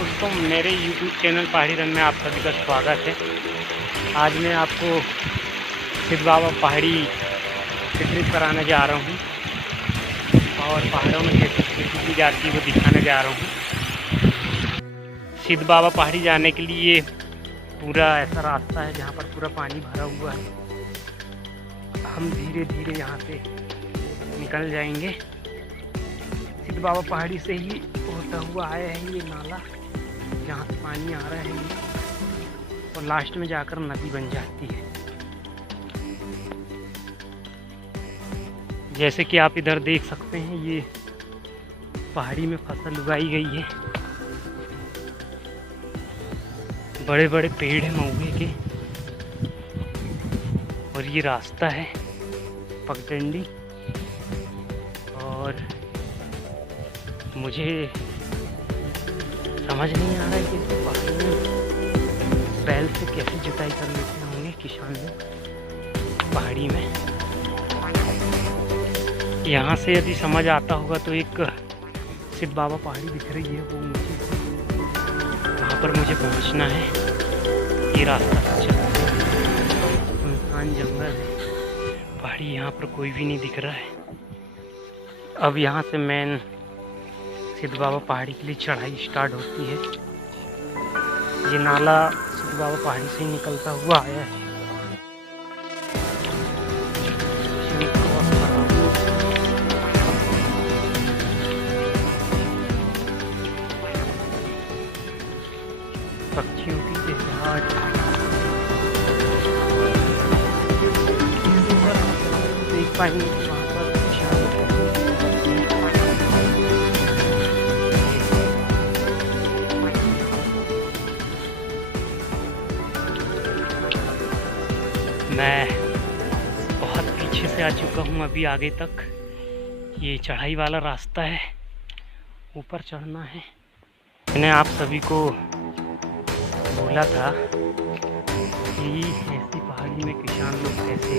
दोस्तों, मेरे YouTube channel पहाड़ी रन में आप सभी का स्वागत है। आज मैं आपको सिद्ध बाबा पहाड़ी की ट्रिप कराने जा रहा हूँ और पहाड़ों में कैसे खेती की जाती है वो दिखाने जा रहा हूँ। सिद्ध बाबा पहाड़ी जाने के लिए पूरा ऐसा रास्ता है जहाँ पर पूरा पानी भरा हुआ है। हम धीरे धीरे यहाँ से निकल जाएंगे। सिद्ध बाबा पहाड़ी से ही होता हुआ आया है ये नाला, जहाँ से पानी आ रहा है ये, और लास्ट में जाकर नदी बन जाती है। जैसे कि आप इधर देख सकते हैं, ये पहाड़ी में फसल उगाई गई है। बड़े बड़े पेड़ हैं महुए के, और ये रास्ता है पगडंडी। और मुझे समझ नहीं आ रहा है कि इस पहाड़ी में बैल से कैसे जुताई कर लेते होंगे किसान लोग पहाड़ी में। यहाँ से यदि समझ आता होगा तो एक सिद्ध बाबा पहाड़ी दिख रही है, वो नीचे वहाँ पर मुझे पहुँचना है। ये रास्ता सुनसान जंगल है, पहाड़ी यहाँ पर कोई भी नहीं दिख रहा है। अब यहाँ से मेन सिद्ध बाबा पहाड़ी के लिए चढ़ाई स्टार्ट होती है। ये नाला सिद्ध बाबा पहाड़ी से ही निकलता हुआ आया है। पक्षियों की चहचहाट देख पाएंगे वहाँ पर मैं बहुत पीछे से आ चुका हूँ अभी आगे तक। ये चढ़ाई वाला रास्ता है, ऊपर चढ़ना है। मैंने आप सभी को बोला था कि ऐसी पहाड़ी में किसान लोग कैसे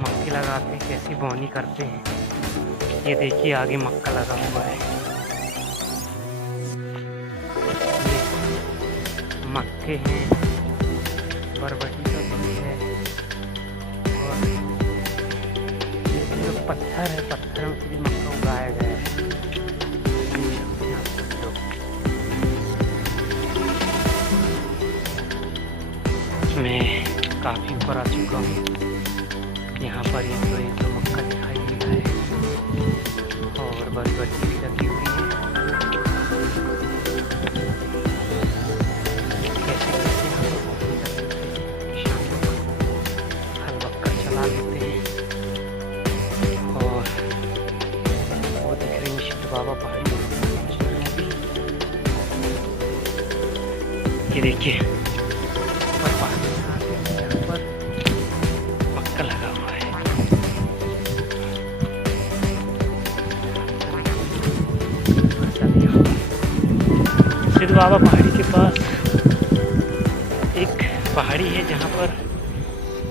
मक्के लगाते हैं, कैसे बोनी करते हैं। ये देखिए आगे मक्का लगा हुआ है। ये मक्के हैं, बरबटी का बीज है, और ये जो पत्थर है, पत्थर में से भी मक्का उगाया गया है। मैं काफ़ी ऊपर आ चुका हूँ। यहाँ पर एक तो मक्का दिखाई दे रहा है, और बरबटी भी लगी हुई है। कैसे हल बक्कर चला लेते हैं। और वो दिख रही है सिद्ध बाबा पहाड़ी। ये देखिए मक्का लगा हुआ है। सिद्ध बाबा पहाड़ी के पास एक पहाड़ी है जहाँ पर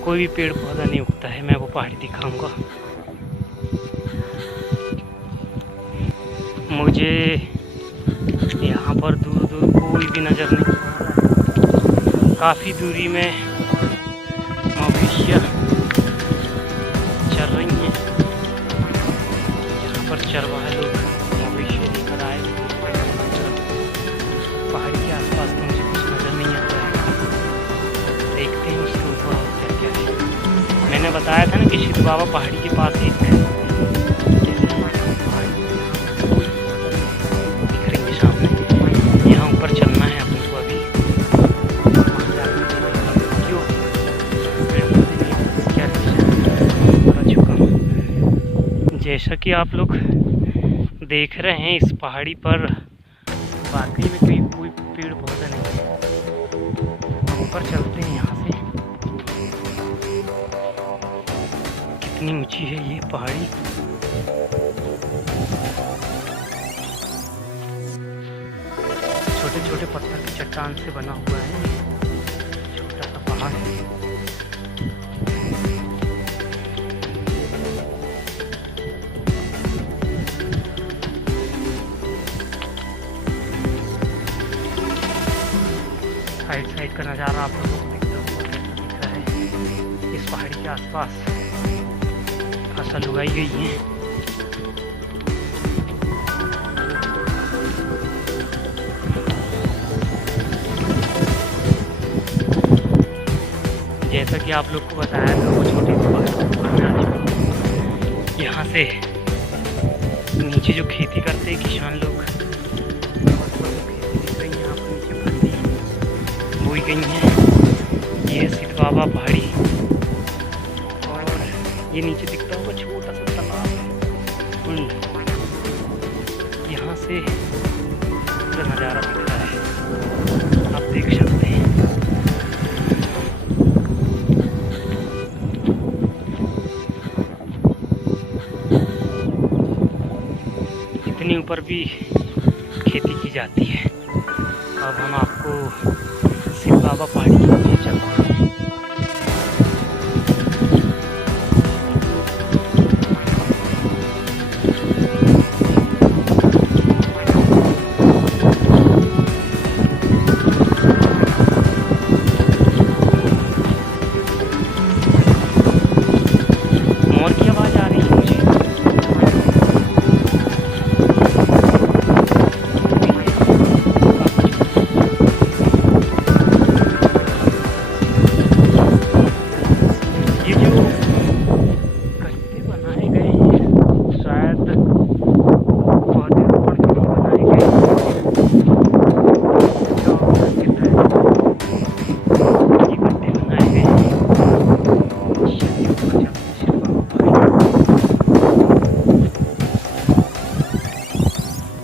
कोई भी पेड़ पौधा नहीं उगता है। मैं वो पहाड़ी दिखाऊंगा। मुझे यहाँ पर दूर दूर कोई भी नज़र नहीं आ रहा है। काफ़ी दूरी में मवेशियाँ चल रही हैं। यहाँ पर चरवाहे लोग मवेशी लेकर आए। पहाड़ी के आसपास तो मुझे कुछ नज़र नहीं आता है। देखते हैं उसके ऊपर और क्या क्या है। मैंने बताया था ना कि सिद्ध बाबा पहाड़ी के पास एक दिख रही है सामने। यहाँ ऊपर चलना है अपने को अभी। जैसा कि आप लोग देख रहे हैं, इस पहाड़ी पर वाकई में कोई पेड़ पौधा नहीं है। ऊपर चलते हैं यहाँ से। कितनी ऊंची है ये पहाड़ी। छोटे छोटे पत्थर की चट्टान से बना हुआ है, छोटा सा पहाड़ है। साइड का नज़ारा आप लोगों को दिख रहा है। इस पहाड़ी के आसपास फसल उगाई गई है। जैसा कि आप लोग को बताया था, वो छोटी सी पहाड़ी में आ चुकी है। यहाँ से नीचे जो खेती करते हैं किसान लोग, बोई गई हैं। ये सिद्ध बाबा पहाड़ी, और ये नीचे दिखता होगा छोटा सा तालाब है। यहाँ से पूरा नज़ारा दिख रहा है, आप देख सकते हैं। इतनी ऊपर भी खेती की जाती है। अब हम आपको सिद्ध बाबा पहाड़ी के नीचे चलते हैं। मोर की आवाज़ आ रही है मुझे।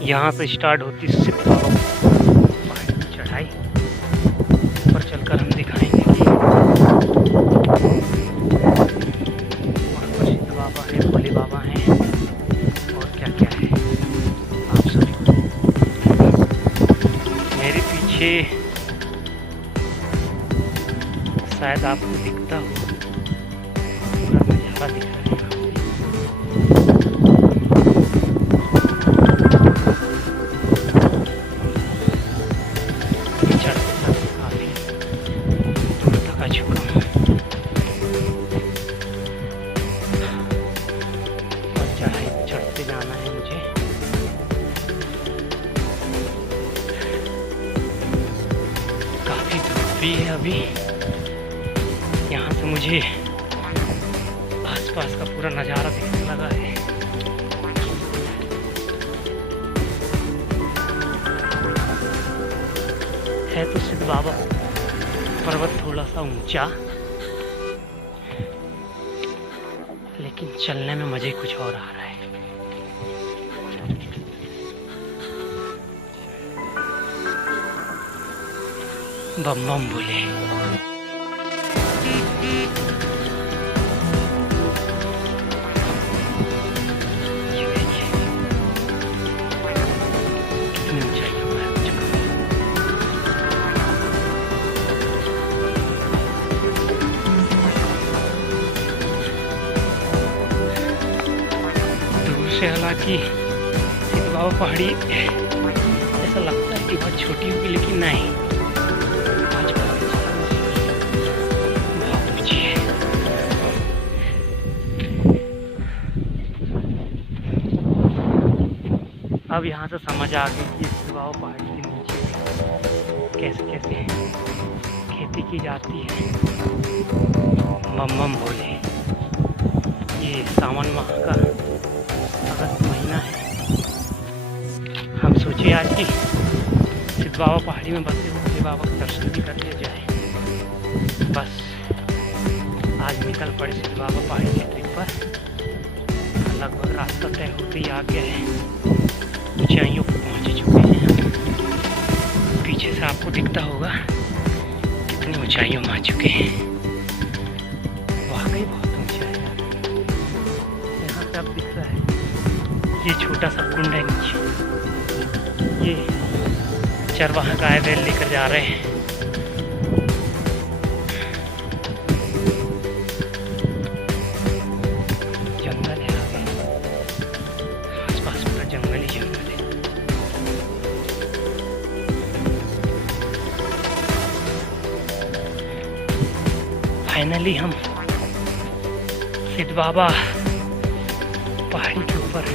यहाँ से स्टार्ट होती सिद्ध बाबा पहाड़ी की चढ़ाई। ऊपर चलकर हम दिखाएंगे कि वहाँ पर सिद्ध बाबा है, भोले बाबा हैं और क्या क्या है। आप सभी मेरे पीछे शायद आपको दिखता हो, पूरा नज़ारा दिख रहा है। चढ़ते जाना है मुझे। काफी धूप भी है अभी। यहाँ से मुझे आसपास का पूरा नज़ारा दिखने लगा है तो सिद्ध बाबा पर्वत थोड़ा सा ऊंचा, लेकिन चलने में मजे कुछ और आ रहा है। बम बम बोले। ये देखिए कितनी ऊंचाई पर मैं आ चुका हूं। दूर से हालांकि सिद्ध बाबा पहाड़ी ऐसा लगता है कि बहुत छोटी होगी, लेकिन नहीं, अब यहाँ से समझ आ गई कि सिद्ध बाबा पहाड़ी के नीचे कैसे कैसे खेती की जाती है। बम बम भोले। ये सावन माह का अगस्त महीना है। हम सोचे आज की सिद्ध बाबा पहाड़ी में बसे भोले बाबा का दर्शन भी कर लिया जाए। बस आज निकल पड़े सिद्ध बाबा पहाड़ी के ट्रिप पर। लगभग रास्ता तय होते ही आ गया है, ऊंचाइयों पर पहुंच चुके हैं हम। पीछे से आपको दिखता होगा कितनी ऊंचाइयों में आ चुके हैं। वाकई बहुत ऊंचा है। यहाँ से अब दिख रहा है ये छोटा सा कुंड है नीचे। ये चरवाहा गाय बैल लेकर जा रहे हैं। जंगल है आगे, आसपास पूरा जंगल ही जंगल है। फाइनली हम सिद्ध बाबा पहाड़ी के ऊपर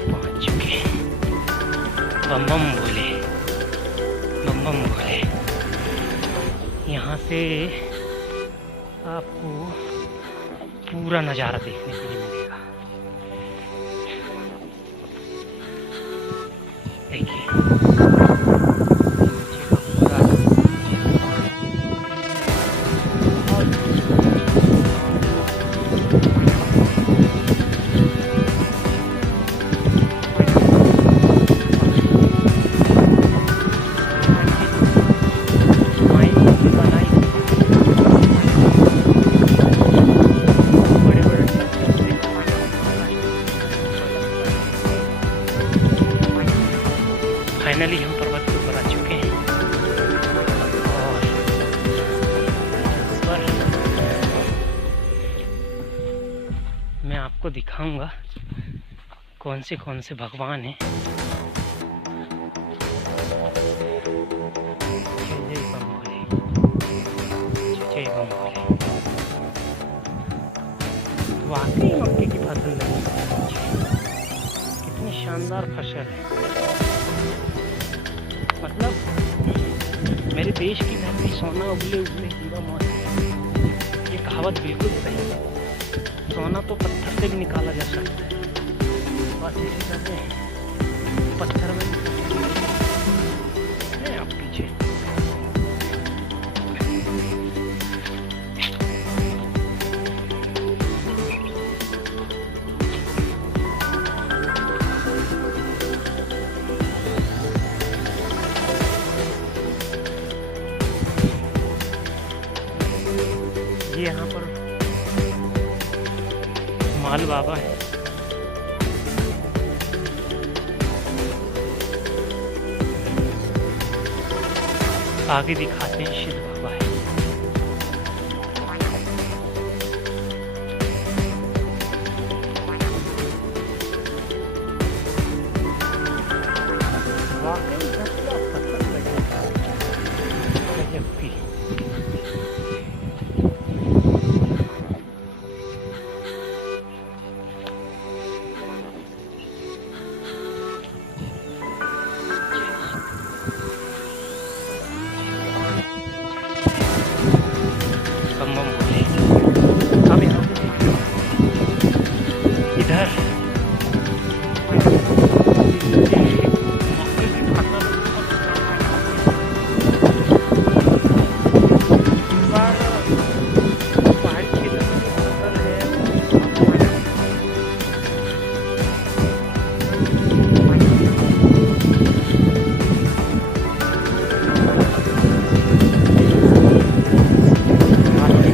पहुंच चुके हैं। बम बम बोले, बम बम बोले। यहाँ से आपको पूरा नज़ारा देखने के लिए मिलेगा। देखिए फाइनली हम पर्वत के ऊपर आ चुके हैं और पर मैं आपको दिखाऊंगा कौन से भगवान हैं। जय बम भोले, जय बम भोले। वाकई मक्के की फसल लगी, कितनी शानदार फसल है। मतलब मेरे देश की धरती सोना उगले उगले हीरा मौत, ये कहावत बिल्कुल सही है। सोना तो पत्थर से भी निकाला जा सकता है, बस इसी तरह पत्थर में आप पीछे यहाँ पर माल बाबा है। आगे दिखाते हैं शिव बाबा है। वाकई घटिया फसल लगी गजब की। अब यहाँ पे इधर पहाड़ी क्षेत्र में फसल है।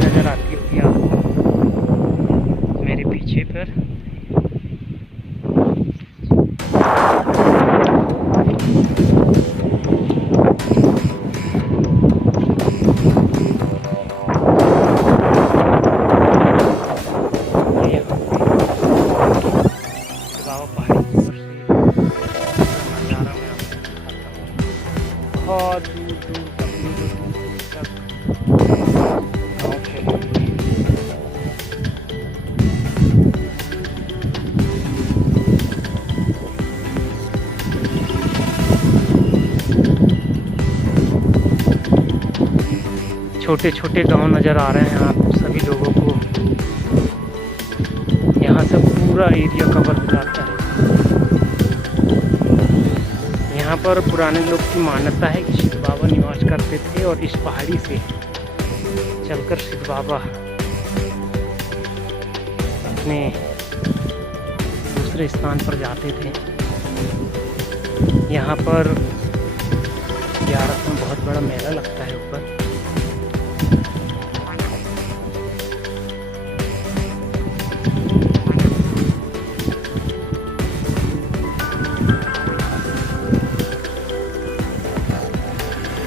नजर आती होगी आपको मेरे पीछे पर। बाबा पहाड़ी के ऊपर से नज़ारा मैं आपको दिखाता हूँ। बहुत दूर दूर तक गाँव फैले हुए हैं। छोटे छोटे गांव नज़र आ रहे हैं आप सभी लोगों को। यहाँ से पूरा एरिया कवर हो जाता है। यहाँ पर पुराने लोग की मान्यता है कि शिव बाबा निवास करते थे और इस पहाड़ी से चलकर शिव बाबा अपने दूसरे स्थान पर जाते थे। यहाँ पर ग्यारस में बहुत बड़ा मेला लगता है ऊपर।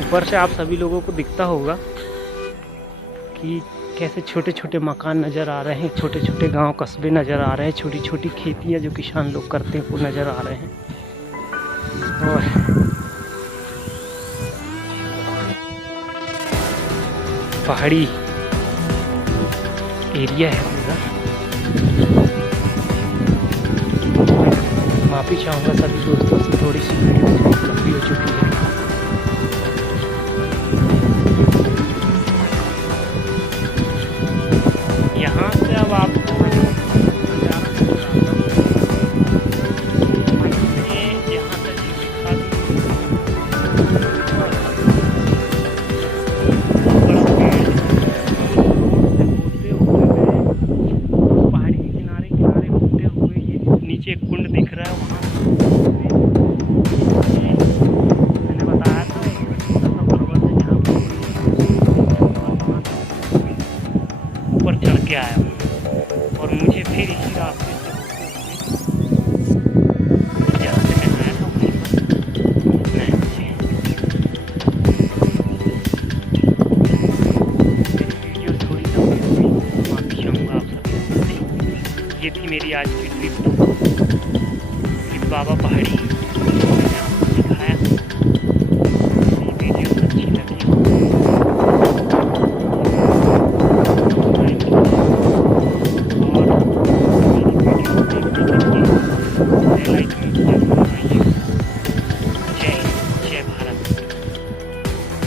ऊपर से आप सभी लोगों को दिखता होगा कि कैसे छोटे छोटे मकान नज़र आ रहे हैं, छोटे छोटे गांव कस्बे नज़र आ रहे हैं, छोटी छोटी खेतियां जो किसान लोग करते हैं वो नज़र आ रहे हैं। और पहाड़ी एरिया है पूरा। माफ़ी चाहूँगा सभी दोस्तों से, थोड़ी सी वीडियो लंबी हो चुकी है। यहाँ से अब आपको यहाँ से पहाड़ी के किनारे किनारे होते हुए ये नीचे कुंड दिख रहा है, वहाँ मैंने बताया था पर्वत है जहाँ ऊपर चढ़ के आया हूँ और मुझे फिर इसी रास्ते से जहाँ से मैं आया था वहीं पर वीडियो थोड़ी सी माफ़ी चाहूँगा आप सभी। ये थी मेरी आज की ट्रिप, शिव बाबा पहाड़ी।